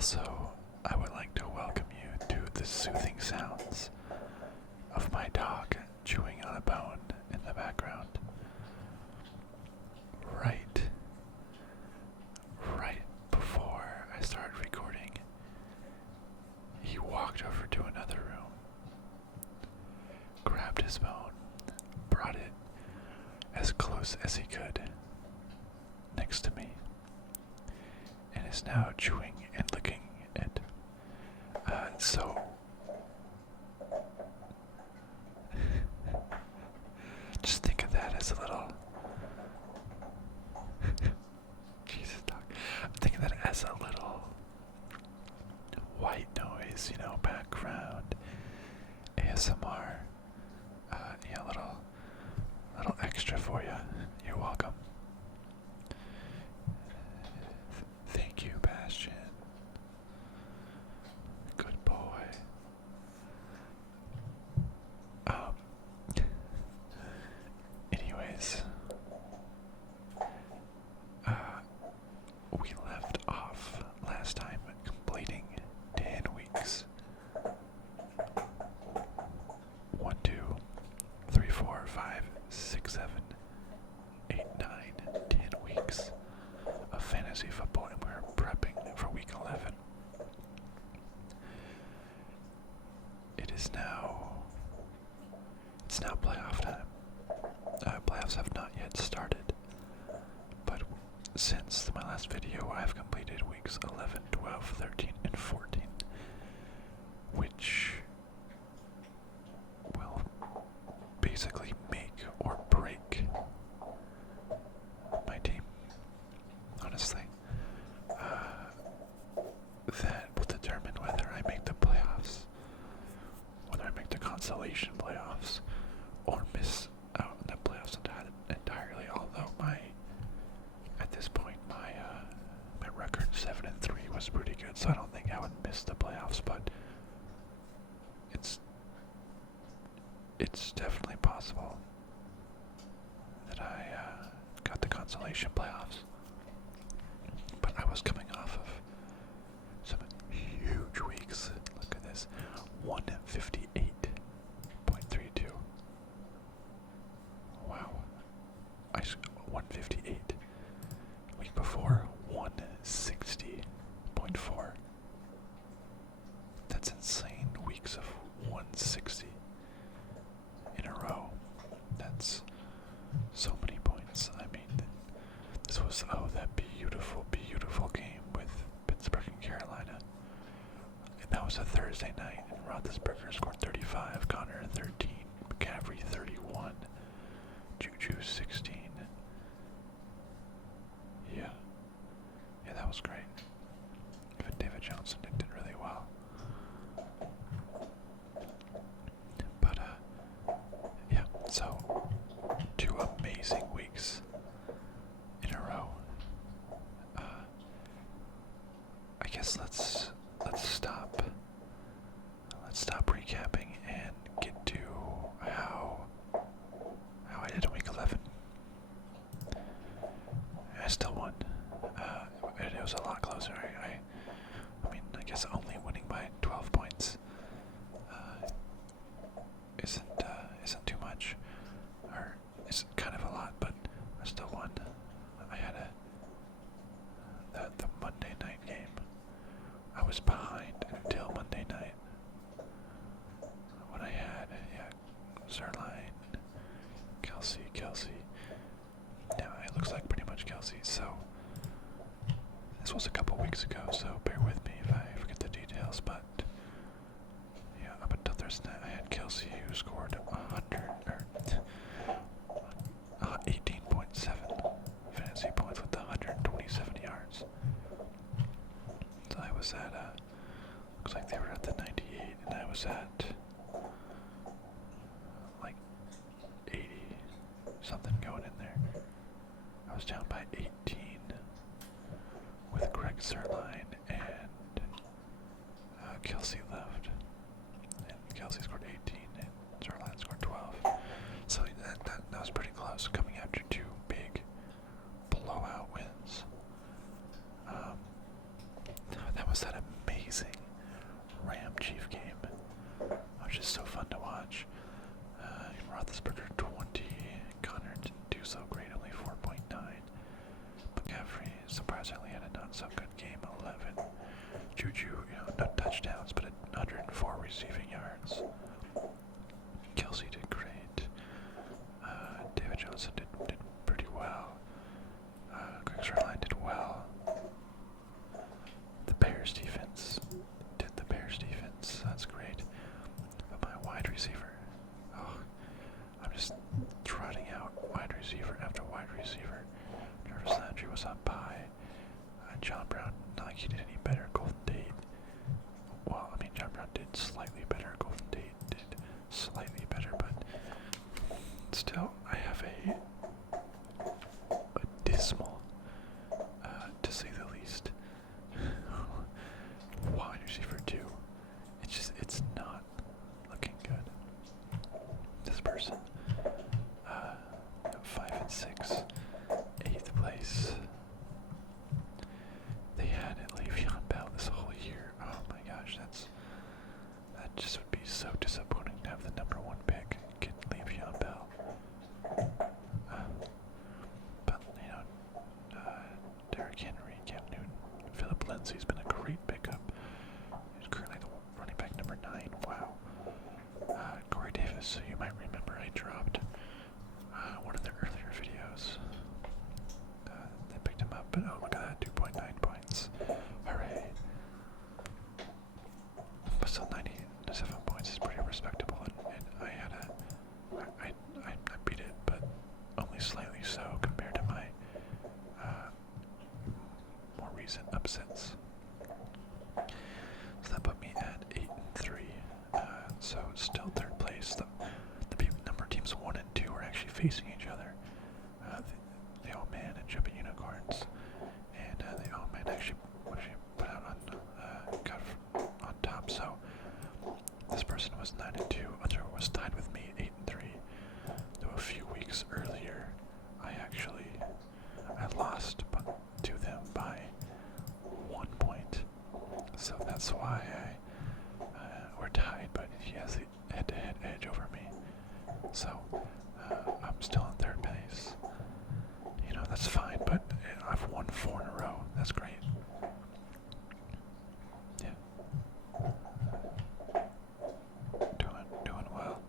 Also, I would like to welcome you to the soothing sounds of my dog chewing on a bone in the background. Right before I started recording, he walked over to another room, grabbed his bone, brought it as close as he could next to me, and is now chewing and licking it. So just think of that as a little Jesus, dog. Think of that as a little white noise, background ASMR. Yeah, little extra for you. You're welcome. Thank you, Bastion. Good boy. Anyways, we left off last time completing 10 weeks. 1, 2, 3, 4, 5, 6, 7, 8, 9, 10 weeks of fantasy football, and we're prepping for week 11. It's now playoff time. Playoffs have not yet started, but since my last video, I have completed weeks 11, 12, 13, and 14, which will basically make or break my team, honestly. That will determine whether I make the playoffs, whether I make the consolation playoffs, or miss out on the playoffs entirely. Although at this point, my record 7-3 was pretty good, so I don't think I would miss the playoffs. But it's definitely possible that I got the consolation playoffs. But I was coming off of some huge weeks. Look at this, 158.32. Wow, 158. Week before, 160.4. That's insane. Weeks of 160 in a row. That's so many points. I mean, this was that beautiful, beautiful game with Pittsburgh and Carolina. And that was a Thursday night, and Roethlisberger scored 35, Connor 13, McCaffrey 31, Juju 16. Yeah, that was great. Even David Johnson did really well. But yeah, so 2 amazing weeks in a row. I guess let's stop. Let's stop recapping and get to how I did in week 11. I still won. It was a lot closer. I mean, I guess only winning by 12 points isn't too much, or it's kind of a lot, but I still won. I had the Monday night game. I was behind until Monday night when I had Zerline, Kelsey. Yeah, it looks like pretty much Kelsey. So this was a couple weeks ago, so bear with me if I forget the details. But yeah, up until Thursday night, I had Kelsey, who scored 18.7 fantasy points with 127 yards. So I was at looks like they were at the 98, and I was at like 80 something going in there. I was down by 18 with Greg Zerline and Kelsey left, and Kelsey scored 18 and Zerline scored 12. So that was pretty close, coming after 2 big blowout wins. That was that Roethlisberger 20. Connor didn't do so great, only 4.9. McCaffrey surprisingly had a not so good game, 11. Juju, no touchdowns, but 104 receiving yards. Kelsey did great. David Johnson did pretty well. Greg Sherline did well. The Bears defense did the Bears defense. That's great. But my wide receiver, I'm just trotting out wide receiver after wide receiver. Jarvis Landry was on bye. John Brown, not like he did any better. Golden Tate, well, I mean, John Brown did slightly better. Golden Tate did slightly better, but still, I have a dismal, to say the least, wide receiver 2. It's not looking good. This person, 5 and 6, 8th place. They had Le'Veon Bell this whole year. Oh my gosh, that just would be so disappointing to have the number 1 pick get Le'Veon Bell. But Derrick Henry, Cam Newton, Philip Lindsay's been a great pickup. He's currently the running back number 9. Wow. Corey Davis, so you might remember I dropped one of the earlier videos. They picked him up, but oh look at that, 2.9 points. Hooray. But still 97 points is pretty respectable, and I beat it, but only slightly so compared to my more recent upsets. So that put me at 8 and 3. So it's still 3rd place. The number of teams 1 and 2 are actually facing each other. The Old Man and Jumping Unicorns, and the Old Man actually put out got on top. So this person was 9 and 2. Other was tied with me 8 and 3. Though a few weeks earlier, I lost to them by 1 point. So that's why we're tied. But he has the head-to-head edge over me. So I'm still in 3rd place. That's fine, but I've won 4 in a row. That's great. Yeah. Doing well.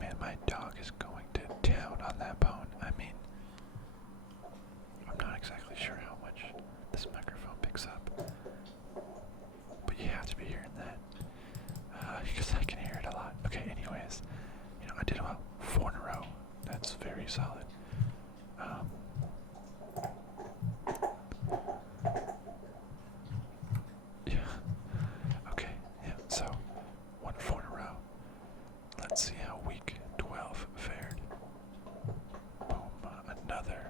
Man, my dog is going to town on that bone. I mean, I'm not exactly sure how much this microphone picks up, but you have to be hearing that, because I can hear it a lot. Okay, anyways, I did well. 4 in a row. That's very solid. Yeah. Okay. Yeah. So 4 in a row. Let's see how week 12 fared. Boom. Another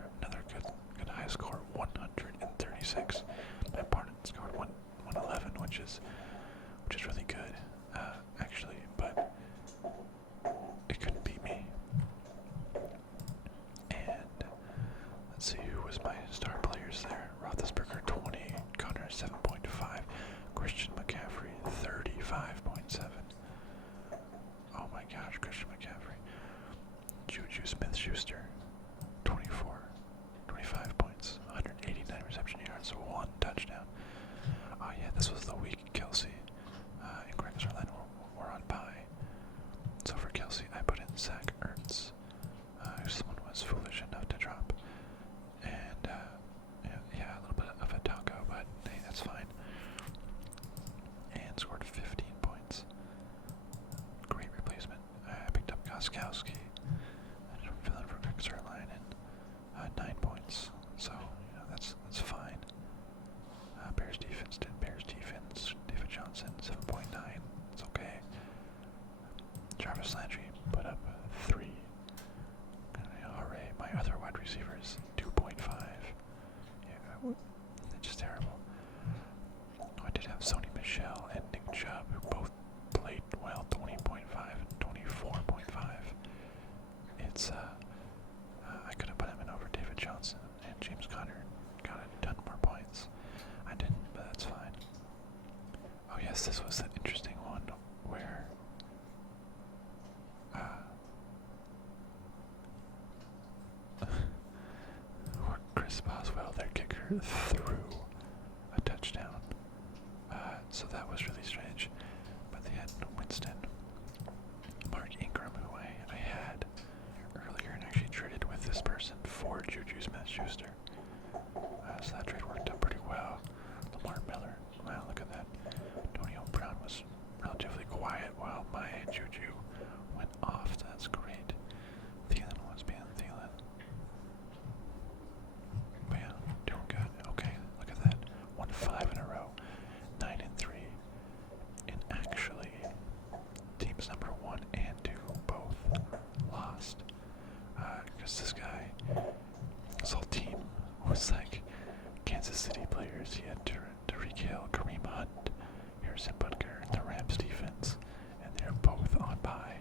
good high score. 136. My opponent scored 111, which is really good, actually. But it couldn't beat me. And let's see who was my star players there. Roethlisberger 20, Connor 7.5, Christian McCaffrey 35.7. Oh my gosh, Christian McCaffrey. Juju Smith-Schuster 25 points, 189 reception yards, 1 touchdown. Oh yeah, this was the week Kelsey and Greg Sherline were on bye. So for Kelsey, I put in Zach Ertz, who someone was foolish enough to drop. And, yeah, a little bit of a taco, but hey, that's fine. And scored 15 points. Great replacement. I picked up Goskowski, filling for Greg Sherline, and 9 points. So, that's fine. Bears defense did Bears defense. David Johnson, 7.9. It's okay. Jarvis Landry put up 3. Hooray. My other wide receivers, 2.5. Yeah, just terrible. I did have Sony Michel and Nick Chubb, who both played well, 20.5 and 24.5. It's, I could have put him in over David Johnson, and James Conner got a ton more points. I didn't, but that's fine. Oh yes, this was an interesting one where threw a touchdown. So that was really strange. But they had Winston, Mark Ingram, who I had earlier and actually traded with this person for Juju Smith-Schuster. So that trade worked out pretty well. Lamar Miller, wow, look at that. Antonio Brown was relatively quiet while my Juju went off. That's great. Thielen was being Thielen. But yeah, doing good. Okay, look at that. Won 5 in a row. 9-3. And actually, teams number 1 and 2 both lost. Because this guy, his whole team was like Kansas City players. He had Tyreek Hill, Kareem Hunt, Harrison Butker, the Rams defense, and they're both on bye.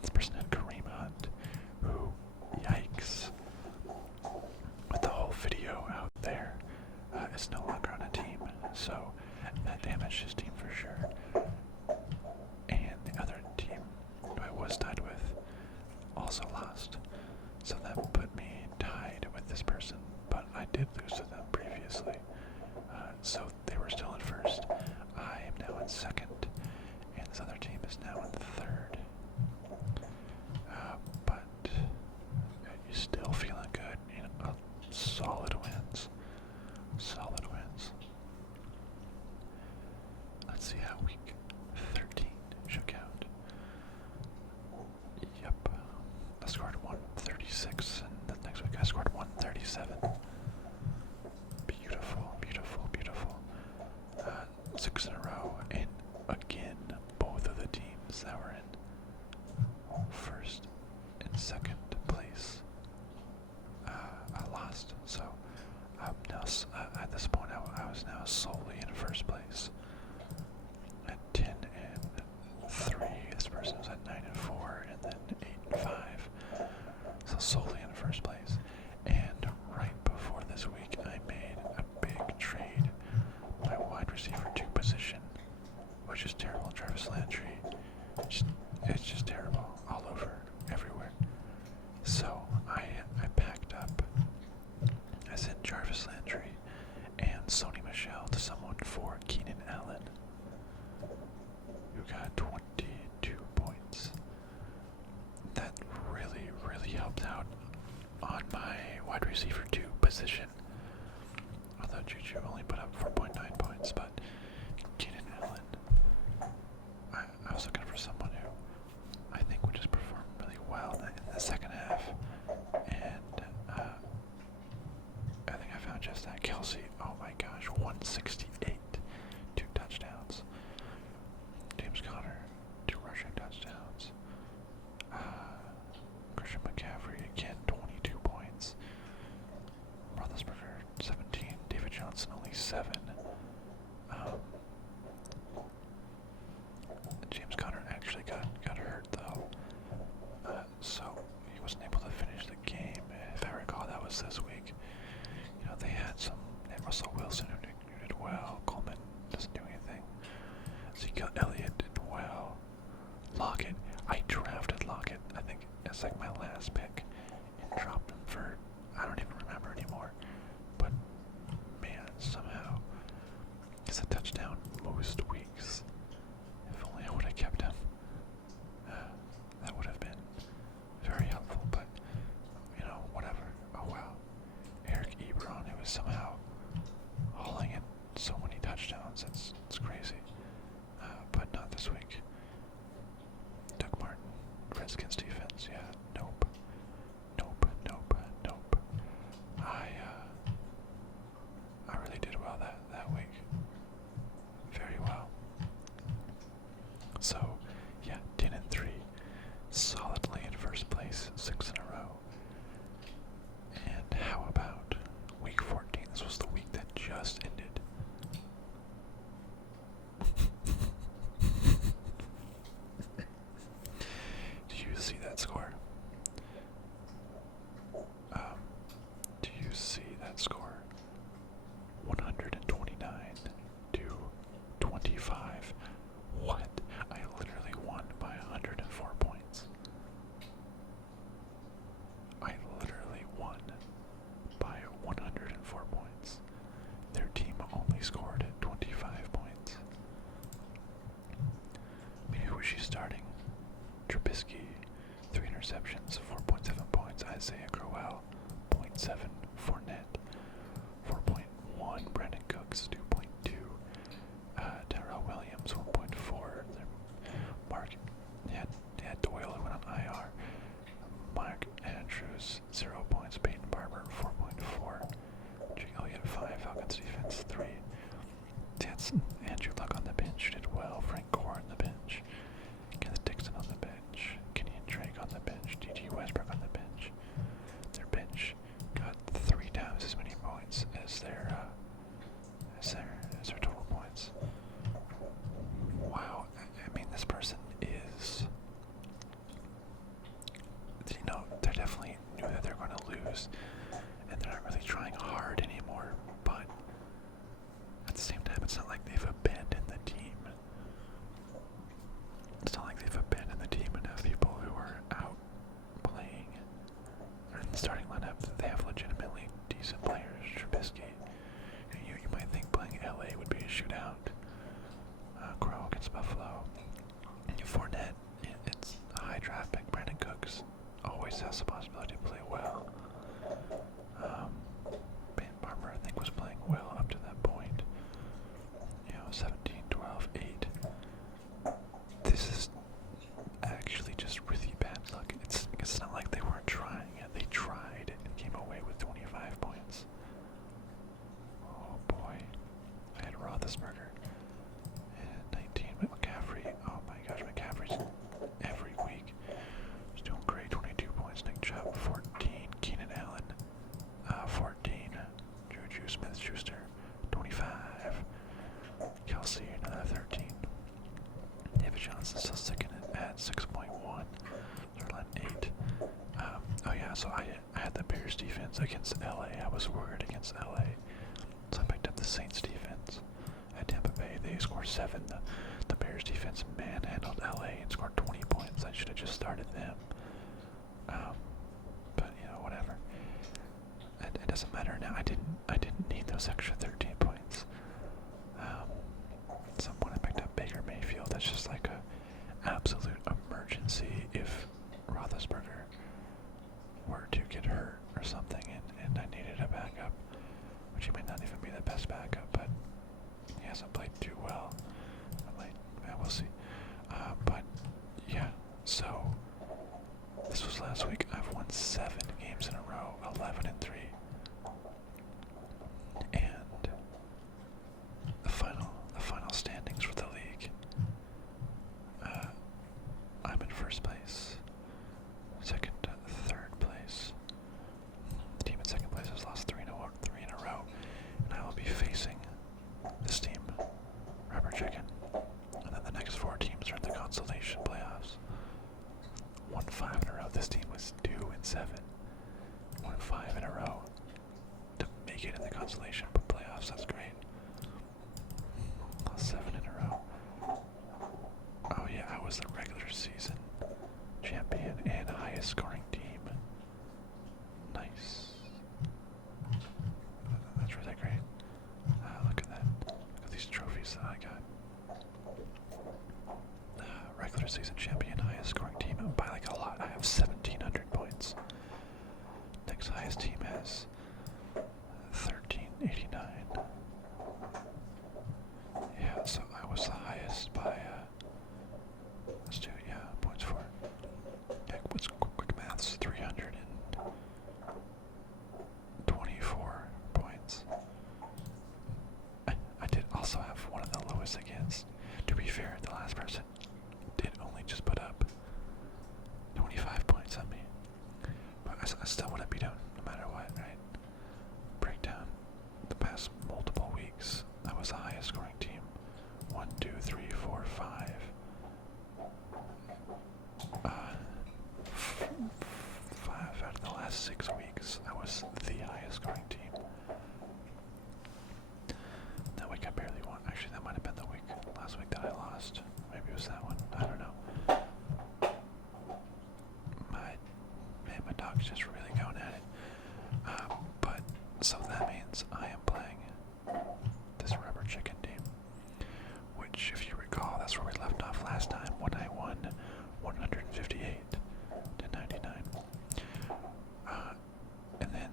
This person had Kareem Hunt, who, yikes, with the whole video out there, is no longer on a team, so that damaged his team for sure. And the other team who I was tied with also lost, so that put me tied with this person, but I did lose to them previously. So they were still in first. I am now in second, and this other team is now in third. But you're still feeling good. You know, solid wins. Solid wins. Let's see how week 13 shook out. Yep. I scored 136, and the next week I scored 137. Beautiful, beautiful, beautiful. 6 in a row, and again, both of the teams that were in first and second place, I lost. So I'm now, at this point, I was now solely in first place at 10-3. This person was at 9-4, and then 8-5. So solely in first place. And right before this week, I made a big trade. My wide receiver 2 position, which is terrible. Jarvis Landry, it's just terrible all over, everywhere. So I packed up. I sent Jarvis Landry and Sony Michel to someone for Keenan Allen, who got 22 points. That really, really helped out on my wide receiver 2 position. Although Juju only put up 4.9 points, but Keenan Allen, I was looking for someone who I think would just perform really well in the second half, and I think I found just that. Kelsey, oh my gosh, 168, 2 touchdowns. James Conner, 2 rushing touchdowns. Christian McCaffrey, again, 22 points. Roethlisberger, 17. David Johnson, only 7. James Conner actually got hurt, though. So he wasn't able to finish the game. If I recall, that was this week. You know, they had some Russell Wilson who did well. Coleman doesn't do anything. Ezekiel Elliott did well. Lockett, I drafted Lockett, I think it's like my last pick, and dropped him for, I don't even remember anymore. But man, somehow he's a touchdown most weeks. If only I would have kept him. That would have been very helpful, but you know, whatever. Oh well. Eric Ebron, who was somehow hauling in so many touchdowns, it's crazy. But not this week. Doug Martin, Redskins defense, yeah, nope. Nope, nope, nope. I really did well that week. Very well. Fournette, 4.1. Brandon Cooks, 2.2. Tyrell Williams, 1.4. Mark, yeah, Doyle went on IR. Mark Andrews, 0 points. Peyton Barber, 4.4. Jake Elliott, 5. Falcons defense, 3. That's Andrew Luck on the bench, did well. Frank Gore on the bench. Kenneth Dixon on the bench. Kenyon Drake on the bench. D.G. Westbrook on the bench. Their bench got 3 times as many points as their total points. Wow, I mean, this person is, they definitely knew that they're going to lose, and they're not really trying hard anymore, but at the same time, it's not like they've abandoned the team. It's not like they've abandoned the team and have people who are out playing. Or in the starting lineup, they have legitimately decent players. Trubisky, you might think playing LA would be a shootout. Crow against Buffalo. Fournette, it's a high draft pick. Brandon Cooks always has the possibility to play well. Ben Barber, I think, was playing well up to that point. 17, 12, 8. This is actually just really bad luck. It's not like they weren't trying it. They tried and came away with 25 points. Oh boy. I had Roethlisberger. And 19 with McCaffrey. Oh my gosh, McCaffrey's every week. He's doing great. 22 points. Nick Chubb, 14. Keenan Allen, 14. Juju Smith-Schuster, 25. Kelsey, another 13. David Johnson still sticking it at 6.1. Zerline, 8. Oh yeah, so I had the Bears defense against LA. I was worried against LA. So I picked up the Saints defense at Tampa Bay. They scored 7. The Bears defense manhandled LA and scored 20 points. I should have just started them. But whatever. It doesn't matter now. I didn't need those extra 13 points. Someone I picked up Baker Mayfield. That's just like a absolute emergency if Roethlisberger were to get hurt or something, and I needed a backup, which he might not even be the best backup, but he hasn't played too well. We'll see. But yeah, so this was last week. I've won 7 games in a row, 11-3, and the final standings for the league. I'm in first place. Second to third place. The team in second place has lost 3 in a row, and I will be facing this team, Rubber Chicken. And then the next 4 teams are in the consolation playoffs. Won 5 in a row. This team was 2-7. Won 5 in a row to make it in the consolation playoffs. That's great. Lost 7 in a row. Oh yeah, I was the regular season champion and highest scoring team. Nice. That's really great. Look at that. Look at these trophies that I got. Regular season champion, highest scoring team by like a lot. I have 1,700 points. Next highest team has 1,389. Yeah, so I was the highest by let's do points for. Yeah, what's quick maths? 324 points. I did also have one of the lowest against. To be fair, the last person did only just put up 25 points on me. But I still want to beat him no matter what, right? Breakdown. The past multiple weeks, I was the highest scoring team. 1, 2, 3, 4, 5. 5 out of the last 6 weeks, I was the highest scoring team. That week I barely won. Actually, that might have been the week last week that I lost. Maybe it was that one. I don't know. My dog's just really going at it. But so that means I am playing this Rubber Chicken team, which, if you recall, that's where we left off last time when I won 158 to 99. And then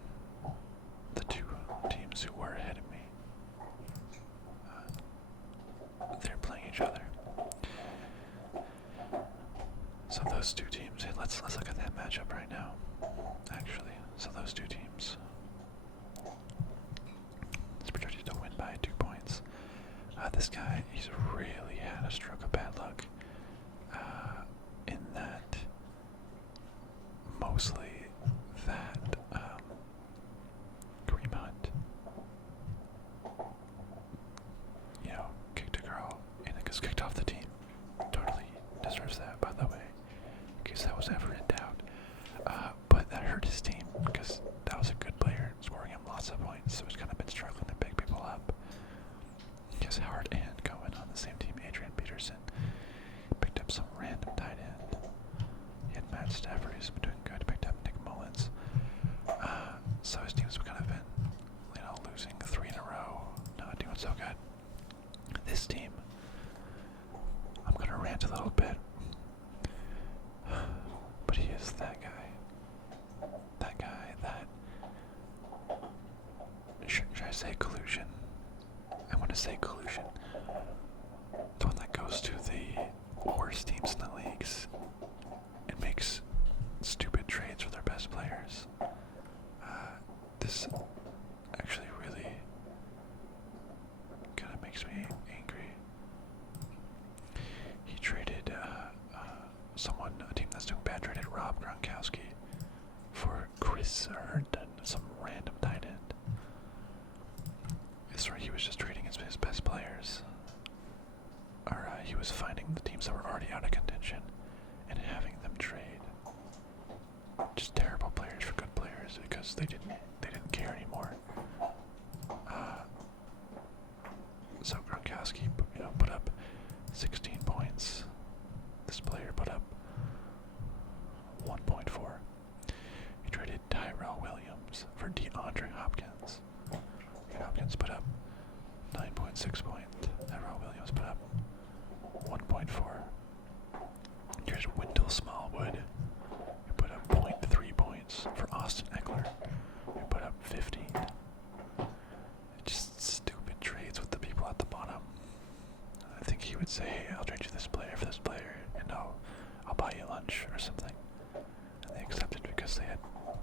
those two teams. Hey, let's look at that matchup right now. Actually, so those two teams. It's projected to win by 2 points. This guy, he's really had a stroke of bad luck. In that, mostly that Kareem Hunt, kicked a girl and it gets kicked off the team. Totally deserves that, by the way, in case that was ever in doubt. But that hurt his team because that was a good player, scoring him lots of points. So he's kind of been struggling to pick people up. He has Howard and Cohen on the same team. Adrian Peterson picked up some random tight end. He had Matt Stafford, who's been doing good. Picked up Nick Mullins. So his team's kind of been, losing 3 in a row. Not doing so good. This team, I'm gonna rant a little bit, but he is that guy. That guy that, should I say collusion? I want to say collusion. The one that goes to the worst teams in the leagues and makes stupid trades for their best players. This actually really kind of makes me angry. He traded a team that's doing bad, traded Rob Gronkowski for Chris Herndon, some random tight end. It's where he was just trading his best players. Or he was finding the teams that were already out of contention and having them trade just terrible players for good players because they didn't care anymore. So Gronkowski, put up 16 points. This player put up 1.4. He traded Tyrell Williams for DeAndre Hopkins. Hopkins put up 9.6 points. Tyrell Williams put up 1.4. Here's Wendell Smallwood. He put up 0.3 points for Austin Eckler. He put up 15. Just stupid trades with the people at the bottom. I think he would say, hey, I'll trade you this player for this player, and I'll buy you lunch or something. And they accepted because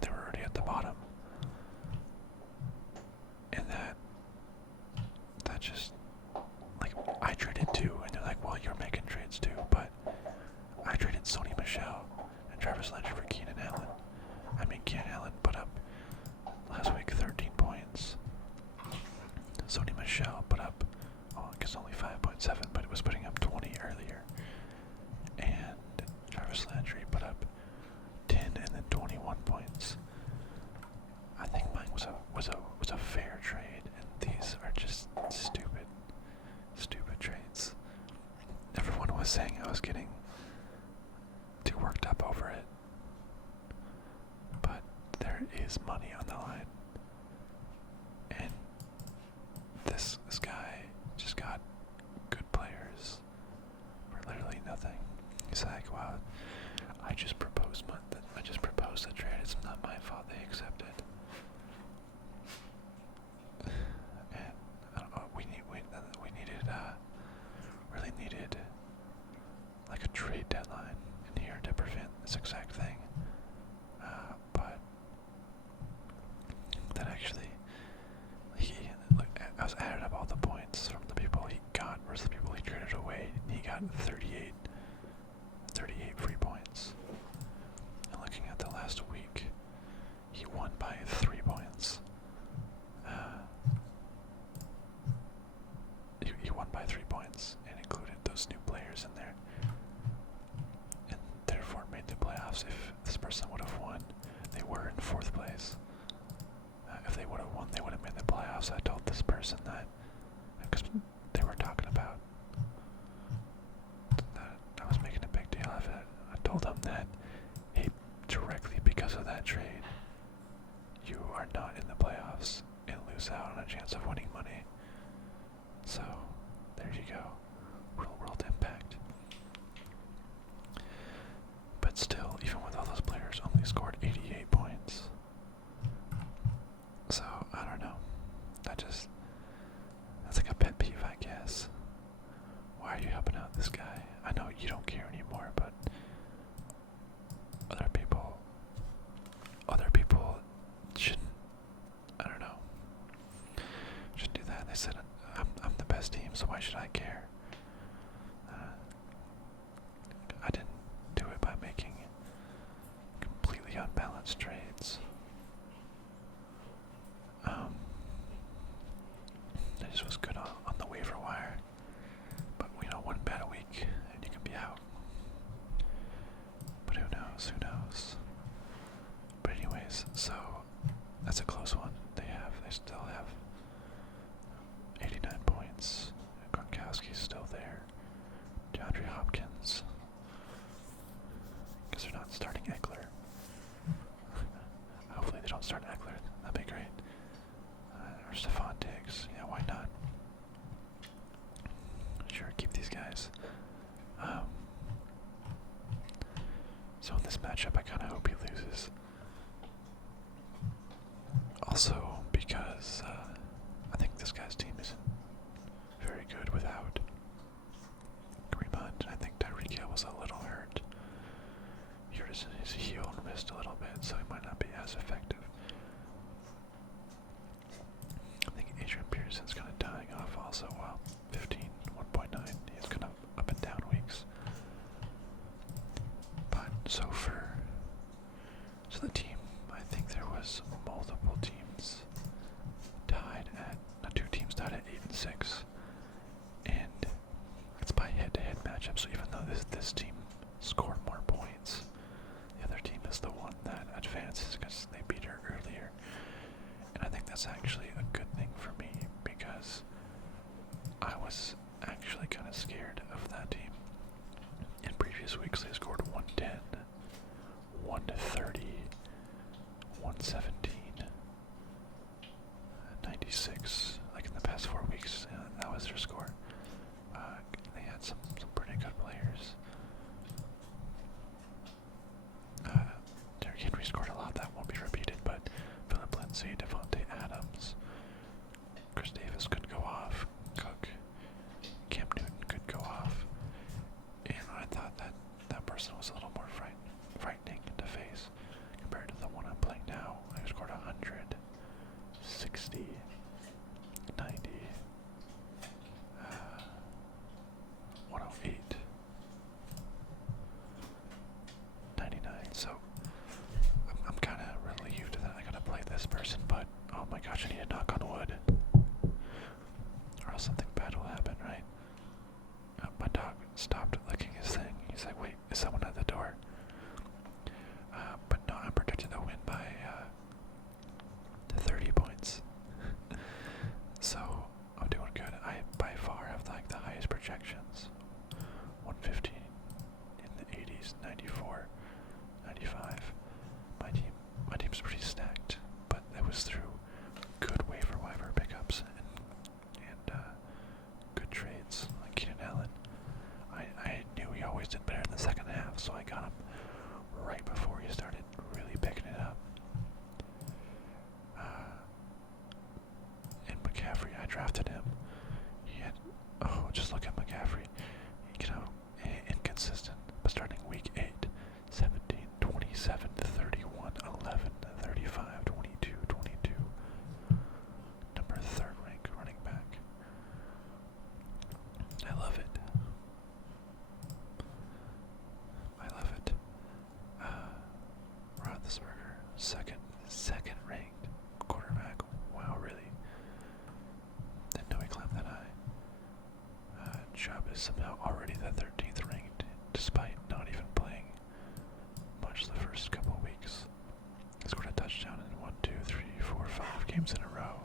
they were already at the bottom. And that just, I traded too, and they're like, well, you're making trades too, but I traded Sony Michel and Travis Landry for Keenan Allen. Keenan Allen put up last week 13 points. Sony Michel put up, I guess only 5.7, but it was putting up 20 earlier. And Travis Landry put up 10 and then 21 points. I think mine was a fair trade, and these are just stupid trades. Everyone was saying I was getting too worked up over it, but there is money on the line, and this guy just got good players for literally nothing. He's like, wow, I just proposed the trade. It's not my fault they accepted. And I don't know. We really needed like a trade deadline in here to prevent this exact thing. But that actually, I was added up all the points from the people he got versus the people he traded away, and he got 38 free points. And looking at the last week, he won by 3 points. He won by 3 points and included those new players in there, and therefore made the playoffs. If this person would have won, they were in 4th place. If they would have won, they would have made the playoffs. I told this person that, because they were talking about that I was making a big deal of it. I told them that, hey, directly because of that trade, you are not in the playoffs and lose out on a chance of winning money. So, there you go. Real world impact. But still, even with all those players, only scored 88 points. So, I don't know. That's like a pet peeve, I guess. Why are you helping out this guy? I know you don't care anymore, but I care? I didn't do it by making completely unbalanced trades. I just was good on the waiver wire. But, one bad week and you can be out. But who knows, who knows. But anyways, so that's a close one. They still have 89 points. Gronkowski's still there. DeAndre Hopkins. Because they're not starting Eckler. Hopefully they don't start Eckler. That'd be great. Or Stephon Diggs. Yeah, why not? Sure, keep these guys. So in this matchup, I kind of hope he loses. Also, because I think this guy's team isn't very good without Kareem Hunt. I think Tyreek Hill was a little hurt. He hurt his heel and missed a little bit, so he might not be as effective. I think Adrian Peterson's kind of dying off also. Well, 15, 1.9. He's kind of up and down weeks. But so the team, I think there was multiple teams tied at, two teams tied at 8 and 6, and it's by head-to-head matchup. So even though this team scored more points, the other team is the one that advances because they beat her earlier. And I think that's actually a good thing for me because I was actually kind of scared of that team. In previous weeks, they scored 110, 130, 117, 96. Like in the past 4 weeks, that was their score. They had some pretty good players. Derrick Henry scored a lot. That won't be repeated, but Philip Lindsay, Devontae Adams, Chris Davis could go off. Cook, Cam Newton could go off. And I thought that person was a little more frightening to face compared to the one I'm playing now. I scored 100, 60, 90, 108, 99. So I'm kind of relieved that I gotta play this person, but oh my gosh, I need to knock on wood, or else something bad will happen, right? My dog stopped licking his thing. He's like, wait, is someone at the door? But no, I'm predicting to win by 30 points. So I'm doing good. I by far have like the highest projections. 115 in the 80s, 94, 95. My team's pretty stacked, but it was through good waiver pickups and good trades like Keenan Allen. I knew he always did better in the second half, so I got him right before he started really picking it up. And McCaffrey, I drafted him. He had, just look at McCaffrey. Inconsistent, but starting week 8, 17, 27, 31, 11, 35, 22, 22. Number 3rd ranked running back. I love it. I love it. Roethlisberger, second ranked quarterback. Wow, really? Didn't know he climbed that high. Chubb is somehow already the 13th ranked, despite not even playing much the first couple of weeks. He scored a touchdown in 1, 2, 3, 4, 5 games in a row.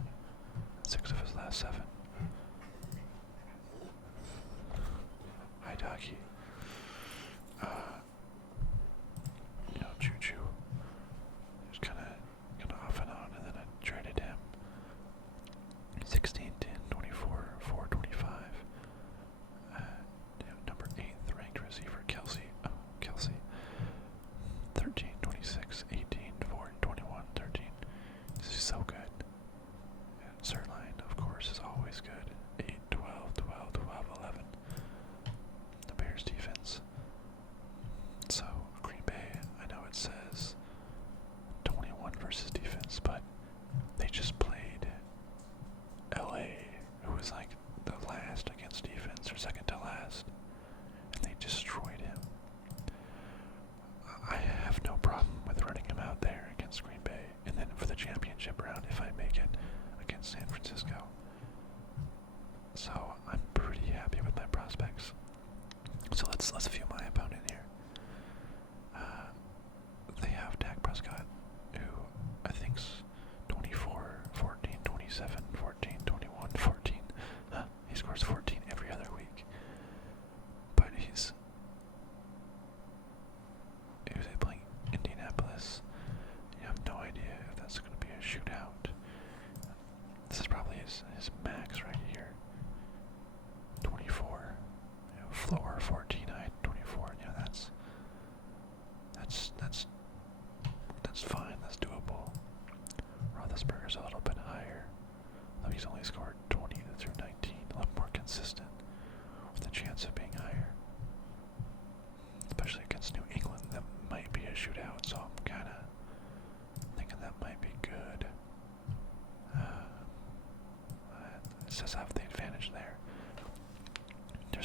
6 of his last 7. Hi, Doggy. Juju. He was kind of off and on, and then I traded him. 16, 10, 24, 4, 25. Number 8th ranked receiver, Kelsey. 13, 26, 18, 4, 21, 13. This is so good. And Zerline, of course, is always good. 8, 12, 12, 12, 11. The Bears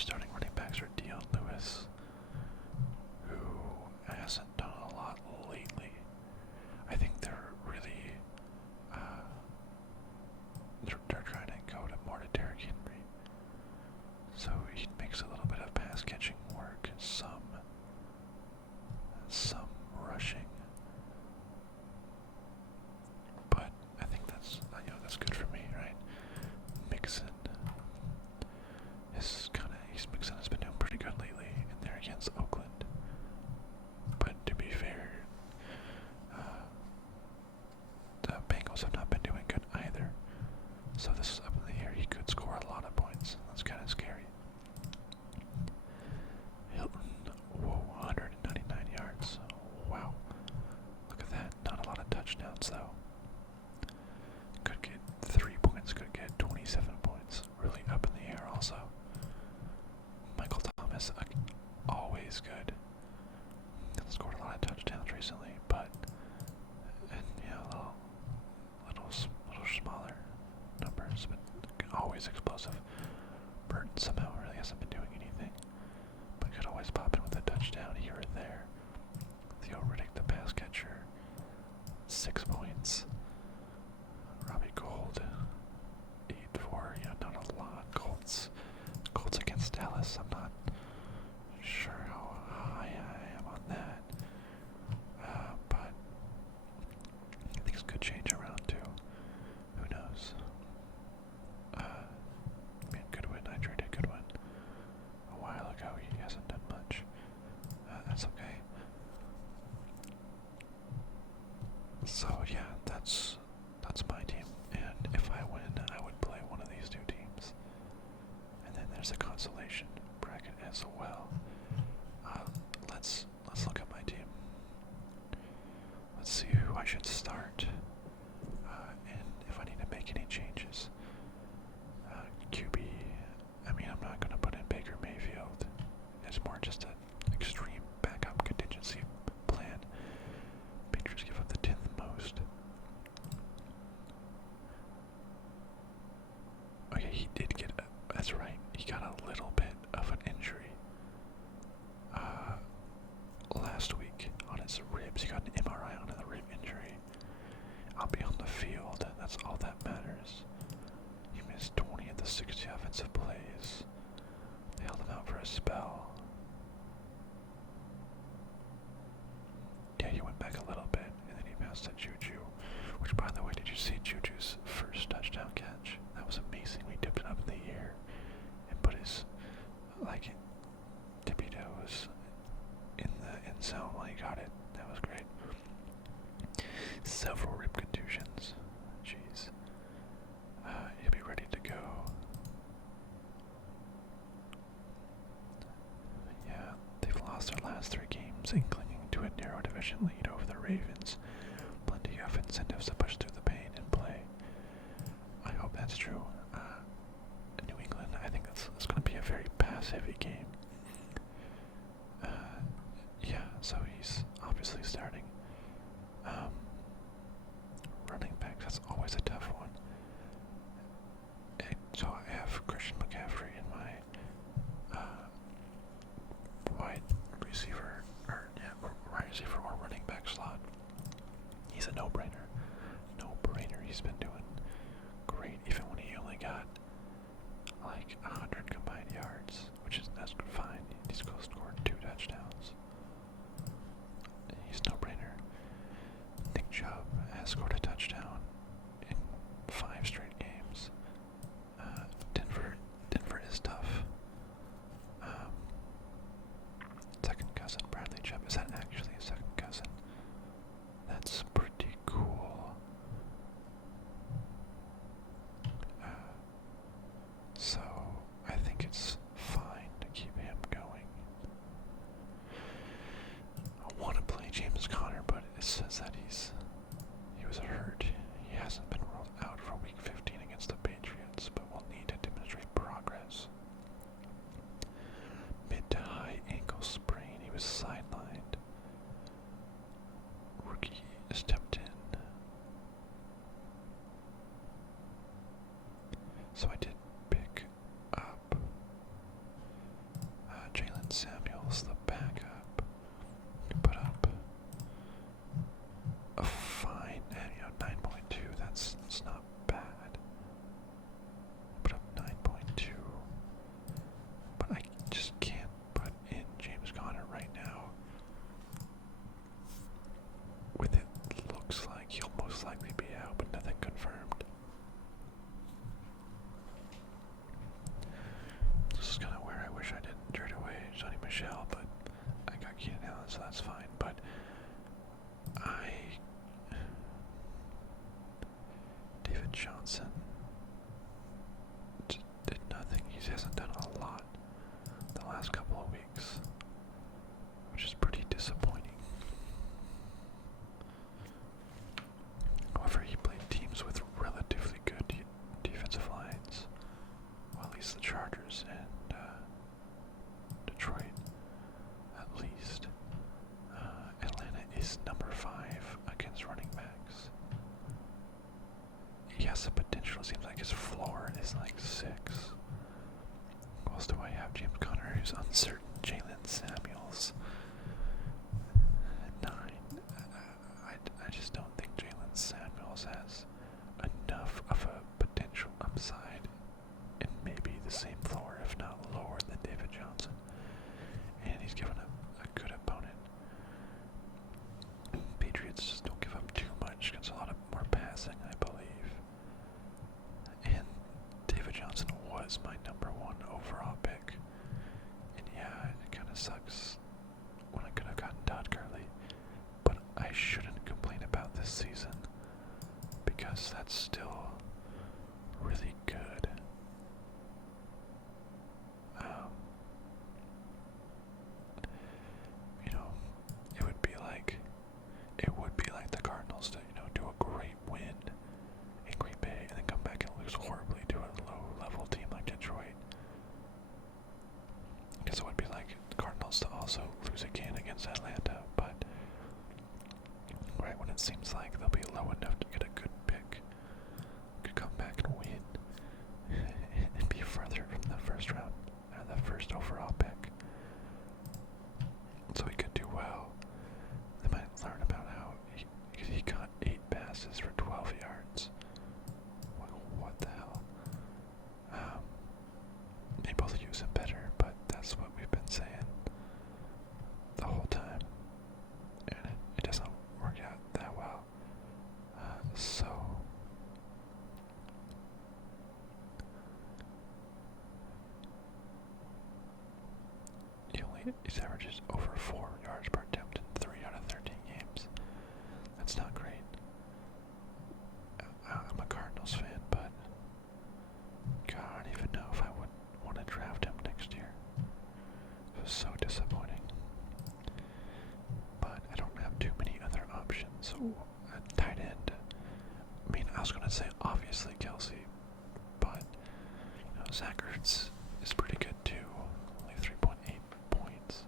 starting running backs are Dion Lewis, who hasn't done a lot lately. I think they're really they're trying to go to more to Derrick Henry, so he makes a little bit of pass catching work, some rushing, but I think that's that's good for me, right? Mixon Mixon has been doing pretty good lately in there against Oakland, but to be fair, the Bengals have not been doing good either. So this is up in the air. He could score a lot of points. That's kind of scary. Hilton, whoa, 199 yards. Wow. Look at that. Not a lot of touchdowns, though. Could get 3 points, could get 27 points. Really up in the air, also. Michael Thomas, always good. Scored a lot of touchdowns recently, but, and little smaller numbers, but always explosive. Burton somehow really hasn't been doing anything, but could always pop in with a touchdown here or there. Theo Riddick, the pass catcher, 6 points. Robbie Gould, 8-4. Yeah, not a lot. Colts against Dallas. I'm not sure how high I am on that, but things could change around too. Who knows? Goodwin, I traded Goodwin a while ago. He hasn't done much. That's okay. So yeah, that's my team. And if I win, I would play one of these two teams. And then there's a consolation bracket as well. Let's look at my team. Let's see who I should start, and if I need to make any changes. QB, I mean, I'm not going to put in Baker Mayfield. It's more just an extreme backup contingency plan. Patriots give up the 10th most. Okay, he did get, that's right, he got a little bit of an injury last week on his ribs. He got an MRI on a rib injury. I'll be on the field, that's all that matters. He missed 20 of the 60 offensive plays. They held him out for a spell. Yeah, he went back a little bit, and then he passed to Juju. Which, by the way, did you see Juju's first touchdown catch? That was amazing. We dipped it up in the air and put his, tippy toes in the end zone while he got it. That was great. Several rib contusions. Jeez. He'll be ready to go. Yeah, they've lost their last 3 games and clinging to a narrow division lead over the Ravens. Plenty of incentives to push through the pain and play. I hope that's true. New England, I think that's going to be a very pass-heavy game. Yeah, so he's obviously starting. Running backs, that's always a tough one. So I have Christian McCaffrey in my wide receiver, or running back slot. He's a no-brainer. No-brainer. He's been doing great, even when he only got 100 combined yards, that's fine. He's close to scored 2 touchdowns. He's no-brainer. Nick Chubb has scored a touchdown in 5 straight games. Denver is tough. Second cousin Bradley Chubb. Is that actually a second cousin? That's pretty cool. So I think it's fine to keep him going. I want to play James Conner, but it says that he was hurt. He hasn't been ruled out for week 15 against the Patriots, but will need to demonstrate progress. Mid to high ankle sprain. He Samuels, the backup, put up a fine, and 9.2. That's not bad. Put up 9.2, but I just can't put in James Conner right now. With it looks like he'll most likely be out, but nothing confirmed. This is kind of where I wish I didn't trade away Johnny Michel, but I got Keenan Allen, so that's fine. But David Johnson did nothing. He hasn't done a lot the last couple of weeks, which is pretty disappointing. However, he played teams with relatively good defensive lines, well, at least the Chargers and Detroit, at least. Atlanta is number 5 against running backs. He has the potential. It seems like his floor is like 6. Who else do I have? James Conner, who's uncertain. Jalen Samuels, 9. I just don't think Jalen Samuels has enough of a potential upside, and maybe the same floor, if not lower, than David Johnson. And he's given a good opponent. Patriots just don't give up too much. Gets a lot of more passing, I believe. And David Johnson was my number 1 overall pick. And yeah, it kind of sucks when I could have gotten Todd Gurley. But I shouldn't complain about this season, because that's still really good. It would be like the Cardinals to, do a great win in Green Bay and then come back and lose horribly to a low-level team like Detroit. Because it would be like the Cardinals to also lose again against Atlanta, but right when it seems like they'll be low enough to get a good pick, could come back and win and be further from the first round, or the first overall pick. So he could do well. They might learn about how he caught 8 passes for 12 yards. What the hell? They both use him better, but that's what we've been saying the whole time. And it doesn't work out that well. So his average is over 4 yards per attempt in 3 out of 13 games. That's not great. I'm a Cardinals fan, but God, I don't even know if I would want to draft him next year. It was so disappointing. But I don't have too many other options. Tight end. I mean, I was going to say obviously Kelsey, but Zach Ertz is pretty good too. Only 3.8 points.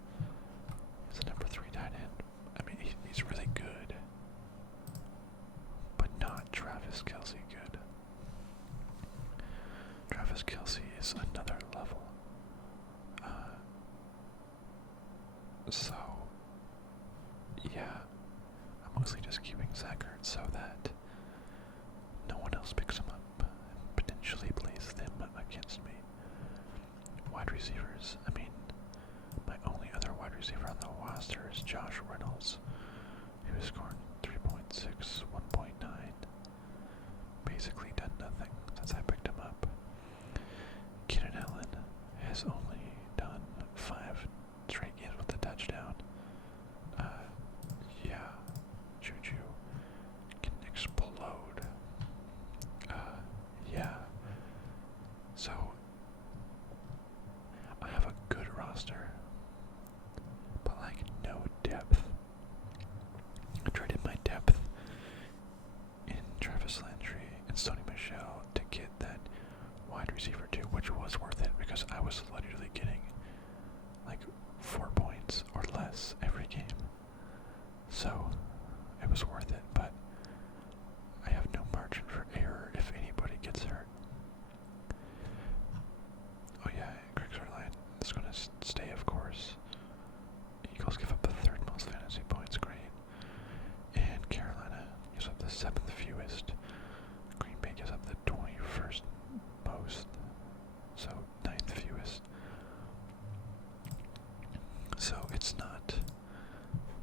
He's a number 3 tight end. I mean, he's really good, but not Travis Kelsey good. Travis Kelsey is another level. So, yeah, I'm mostly just keeping Zach Ertz so that no one else picks him up and potentially plays them against me. Wide receivers, I mean, my only other wide receiver on the roster is Josh Reynolds, who has scored 3.6, 1.9. Basically done nothing since I picked him up. Keenan Allen has only done 5 straight games with a touchdown. Yeah, Juju can explode. Yeah. So, I have a good roster, but like no depth. I traded my depth in Travis Landry and Sony Michel to get that wide receiver too, which was worth it because I was literally So it's not.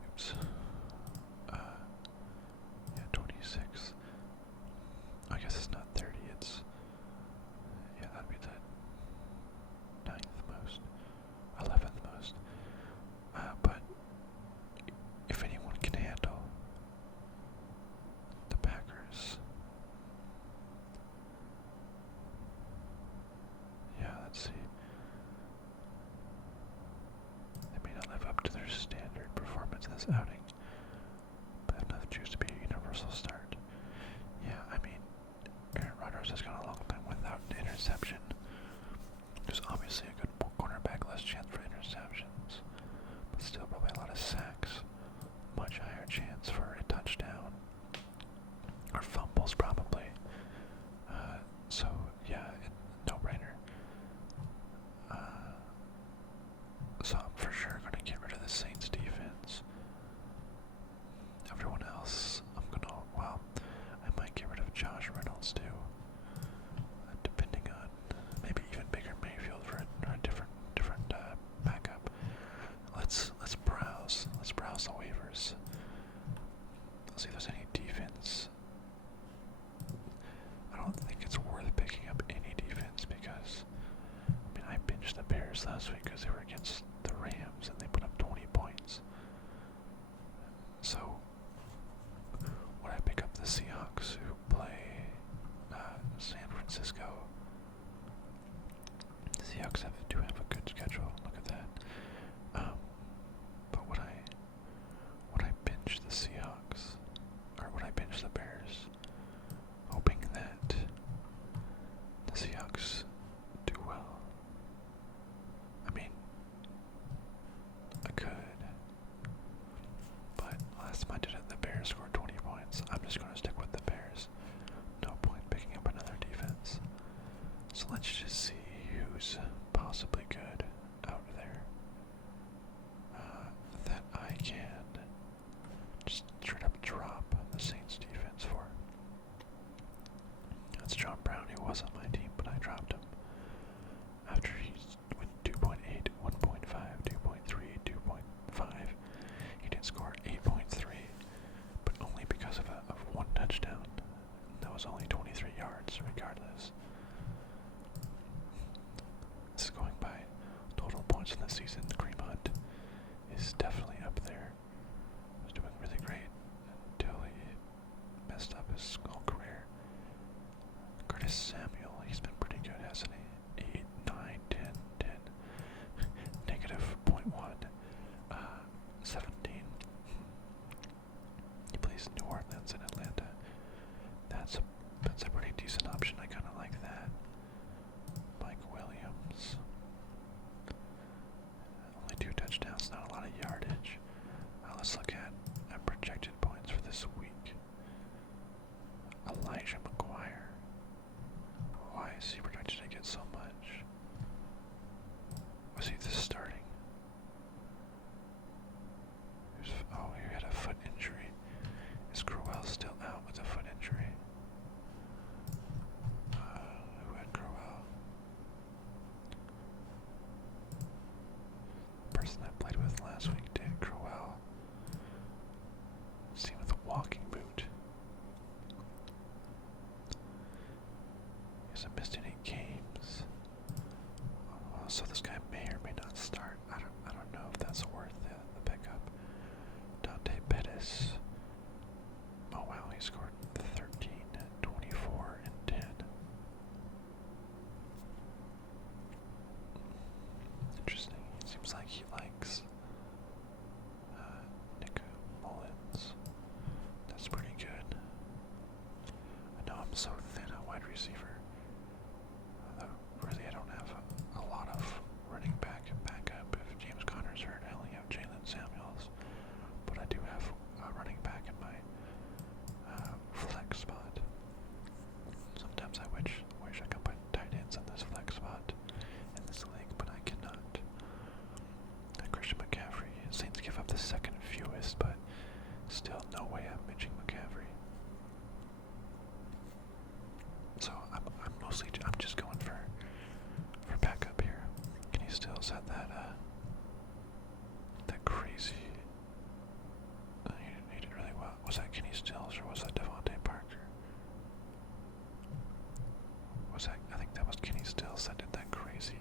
Oops. Yeah, 26. I guess it's not 30. It's yeah, that'd be the ninth most, 11th most. But if anyone can handle the Packers, yeah, let's see. They may not live up to their standard performance in this outing, but have enough juice to be a universal start. Yeah, I mean, Aaron Rodgers has gone a long time without an interception. There's obviously a good cornerback, less chance for interceptions, but still probably a lot of sacks. Much higher chance for a touchdown. Or fumbles, probably. So, yeah, no-brainer. So I'm for sure going to get rid of the Saints defense. Everyone else, well, I might get rid of Josh Reynolds too. Depending on, maybe even Baker Mayfield for a different backup. Let's browse. Let's browse the waivers. Let's see if there's any defense. I don't think it's worth picking up any defense because, I mean, I binged the Bears last week because they were against the Rams and they put up 20 points. So, would I pick up the Seahawks who play San Francisco? The Seahawks do have a good schedule. Look at that. But would I bench the Seahawks, or would I bench the Bears, hoping that the Seahawks do well? I mean, I could, but last time I did it, the Bears scored 20 points. I'm just going to stick with the Bears. No point picking up another defense. So let's just see who's possibly good out there that I can just straight up drop the Saints defense for. That's John Brown, who was on my team, but I dropped him after he went 2.8, 1.5, 2.3, 2.5. He did score 8.3, but only because of one touchdown. That was only 23 yards, regardless. This is going by total points in the season. Kareem Hunt is definitely up there. He was doing really great until he messed up his whole career. Curtis Samuel, he's been pretty good, hasn't he? 8, 9, 10, 10. Negative 0.1. 17. He plays New Orleans and Atlanta. That's a pretty decent option. I kind of like that. Mike Williams. Only 2 touchdowns, not a lot of yardage. Let's look at projected points for this week. Elijah McGuire. Why is he projected to get so much? Was he just starting? Oh, he had a foot injury. Is Crowell still out with a foot injury? Who had Crowell? The person I played with last week did Crowell. Seen with a walking boot. He hasn't missed any games. So this guy may or may not start. I don't know if that's worth the pickup. Dante Pettis. Oh wow, he scored 13, 24, and 10. Interesting. It seems like he likes Nick Mullins. That's pretty good. I know I'm so thin at wide receiver. Really, I don't have a lot of running back and backup. If James Conner's hurt, I only have Jalen Samuels. But I do have a running back in my flex spot. Sometimes I wish I could put tight ends in this flex spot in this league, but I cannot. Christian McCaffrey. Saints give up the second fewest, but still no way I'm benching McCaffrey. So I'm just going for backup here. Can he still set that crazy. He did really well. Was that Kenny Stills or was that Devontae Parker? Was that? I think that was Kenny Stills that did that crazy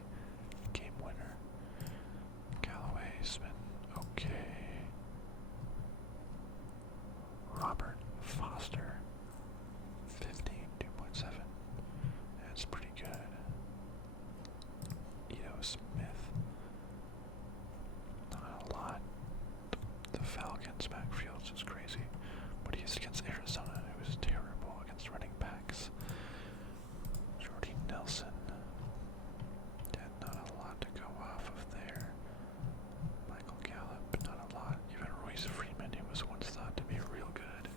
game winner. Callaway's been okay. Robert Foster, 15, 2.7. That's pretty good. Ito Smith, not a lot. The Falcons' backfields is crazy. But he's against Arizona, it was terrible against running backs. Jordy Nelson, yeah, not a lot to go off of there. Michael Gallup, not a lot. Even Royce Freeman, who was once thought to be real good.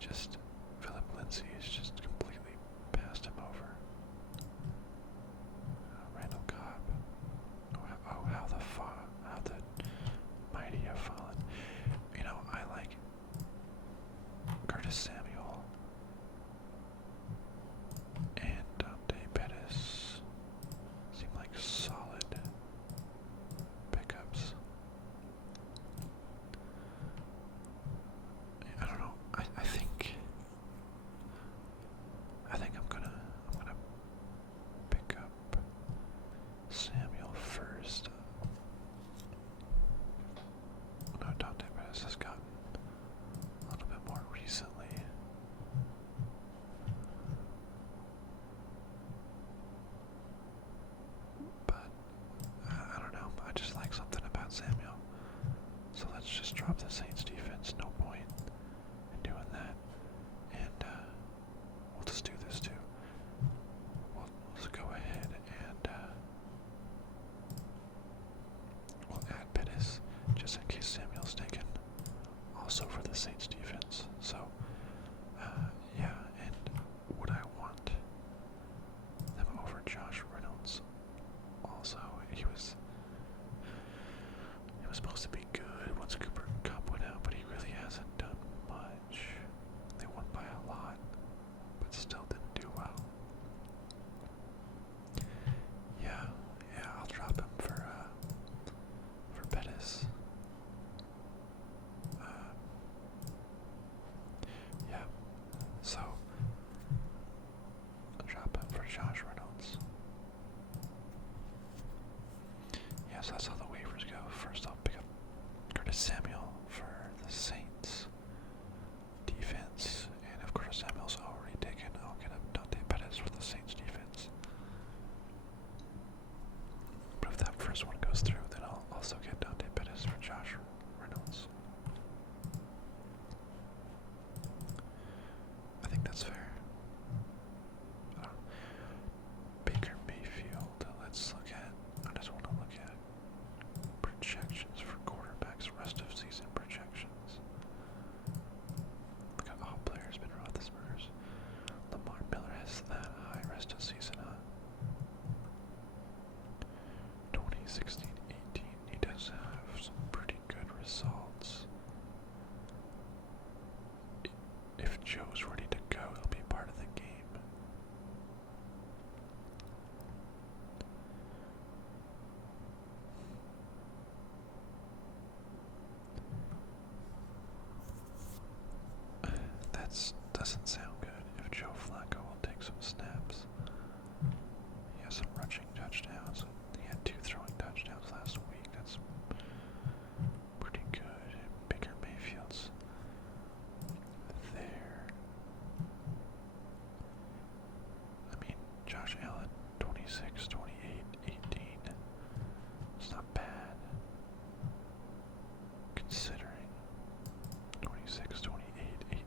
Just, Philip Lindsay is just completely passed him over. Randall Cobb. How the mighty have fallen. You know, I like Curtis Samuel and Dante Pettis seem like solid pickups. I don't know. I think I'm gonna pick up Samuel first. No, Dante Pettis has gotten a little bit more recently. But I don't know. I just like something about Samuel. So let's just drop the Saints defense. No point in doing that. And we'll just do this too. We'll just go ahead and we'll add Pettis just in case Samuel's taken. Also for the Saints defense. So yeah, and would I want them over Josh Reynolds? Also, he was supposed to be good once Cooper Kupp went out, but he really hasn't done much. They won by a lot, but still didn't do well. Yeah, I'll drop him for Pettis. Yeah, so I'll drop him for Josh Reynolds. Yeah, so that's how the waivers go. First I'll pick up Curtis Samuel for the Saints defense, and if Curtis Samuel's already taken, I'll get up Dante Pettis for the Saints defense. But if that first one goes through, then I'll also get Dante Pettis for Josh Reynolds. I think that's fair. Baker Mayfield, let's look at, I just want to look at projections for quarterbacks, rest of season projections. Look at all players been Roethlisberger's. Lamar Miller has that high rest of season, huh? 2016-18, he does have some pretty good results. If Joe's ready to go, he'll be part of the game. That doesn't sound good. If Joe Flacco will take some snaps. He has some rushing touchdowns. He had 2 throwing touchdowns last week. That's pretty good. Baker Mayfield's there. I mean, Josh Allen, 26, 28, 18. It's not bad. Considering 26, 28, 18.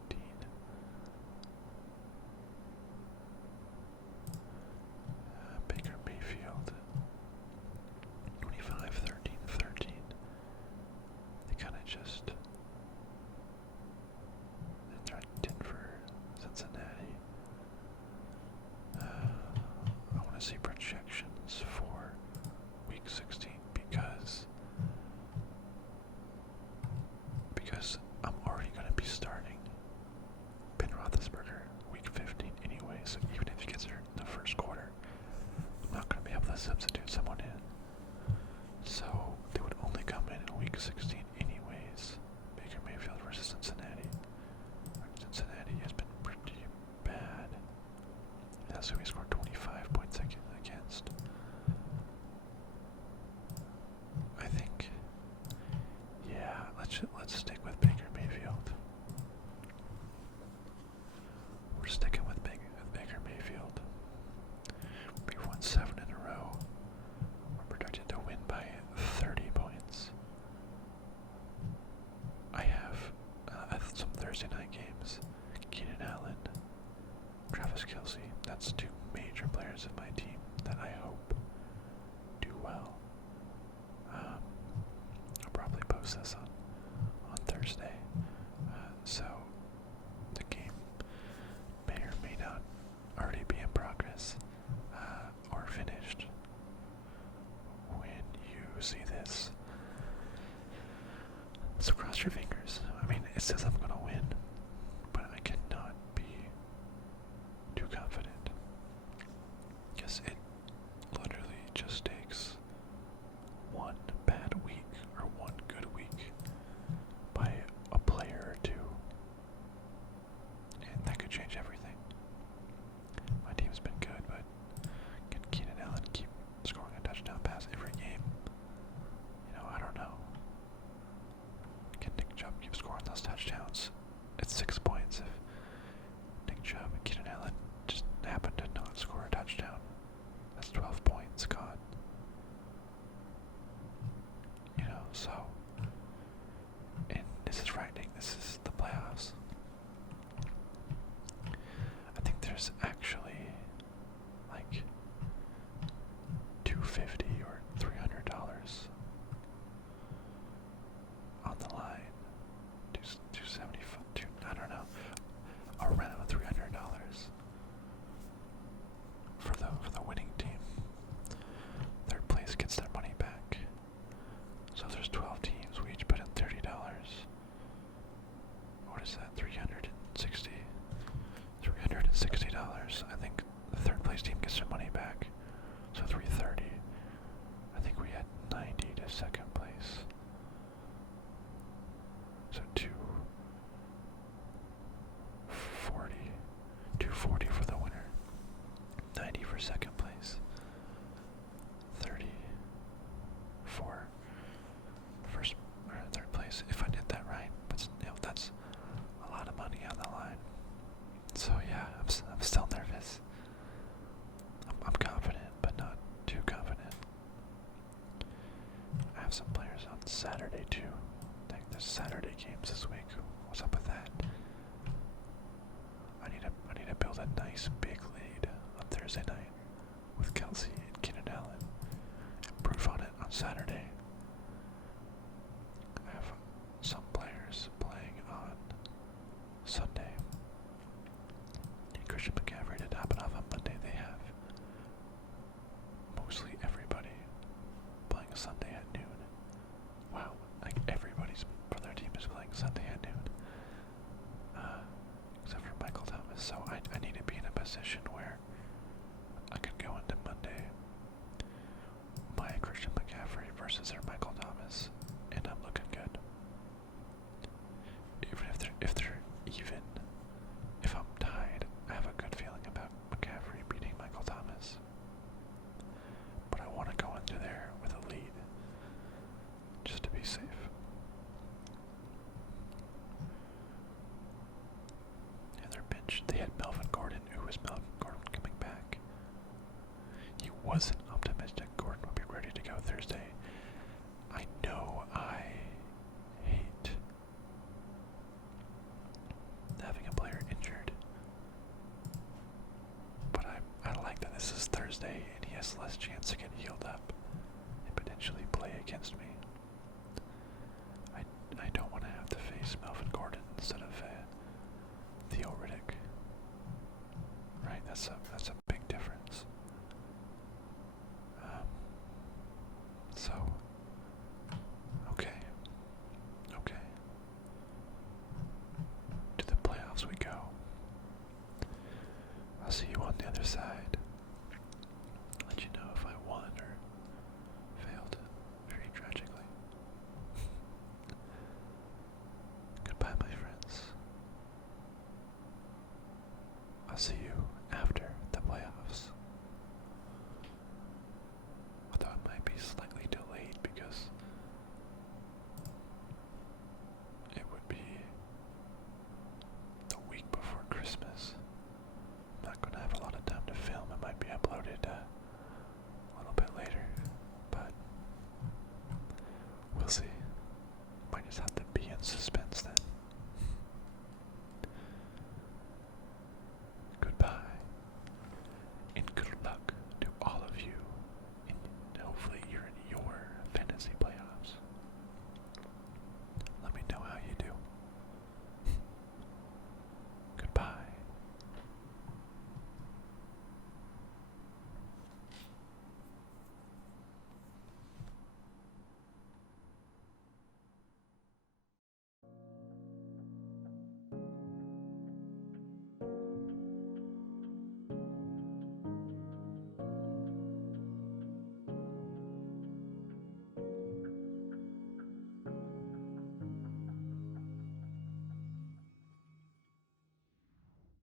16 anyways. Baker Mayfield versus Cincinnati. Cincinnati has been pretty bad. That's who we scored 25 points against. I think, yeah, let's stick with Baker Mayfield. We're sticking with Baker Mayfield. We've won 7 in a row. We're projected to win by 30 points. I have some Thursday night games. Keenan Allen, Travis Kelce. That's 2 major players of my team that I hope do well. I'll probably post this on Thursday. So the game may or may not already be in progress or finished when you see this. So cross your fingers. I mean, it says I'm gonna win, but I cannot be too confident because it literally just takes one bad week or one good week by a player or two, and that could change everything. My team's been good, but can Keenan Allen keep scoring a touchdown pass every game? I don't know. Can Nick Chubb keep scoring those touchdowns? It's 6 points if Nick Chubb and Keenan Allen just happen to not score a touchdown. That's 12 points gone. So, and this is frightening. This is the playoffs. I think there's actually like $250 or $300 on the line. 275. I don't know. Around $300 for the winning team. Third place gets their money back. So if there's 12 teams, we each put in $30. What is that? $360. I think the third place team gets their money back. So $330. I think we had 90 to second place. So $240 for the winner. 90 for second place. 30 for first or third place, if I did that right. But that's a lot of money on the line. So yeah, I'm still nervous. I'm confident, but not too confident. I have some players on Saturday too. I think there's Saturday games this week. What's up with that? I need to build a nice big lead on Thursday night with Kelce and Keenan Allen. Improve on it on Saturday. I have some players playing on Sunday. And Christian McCaffrey to top it off on Monday. They have mostly everybody playing Sunday at noon. Wow, like everybody's for their team is playing Sunday at noon. Except for Michael Thomas. So I need to be in a position where I could go into Monday, my Christian McCaffrey versus their Michael Thomas, and I'm looking good. Even if they're even, if I'm tied, I have a good feeling about McCaffrey beating Michael Thomas. But I want to go into there with a lead, just to be safe. And their bench, they had Melvin Gordon. Who was Melvin Gordon coming back? He wasn't optimistic Gordon would be ready to go Thursday. I know I hate having a player injured, but I like that this is Thursday and he has less chance to get healed up and potentially play against me. I don't want to have to face Melvin Gordon instead of Theo Riddick. Right, that's a big difference. So, okay. To the playoffs we go. I'll see you on the other side.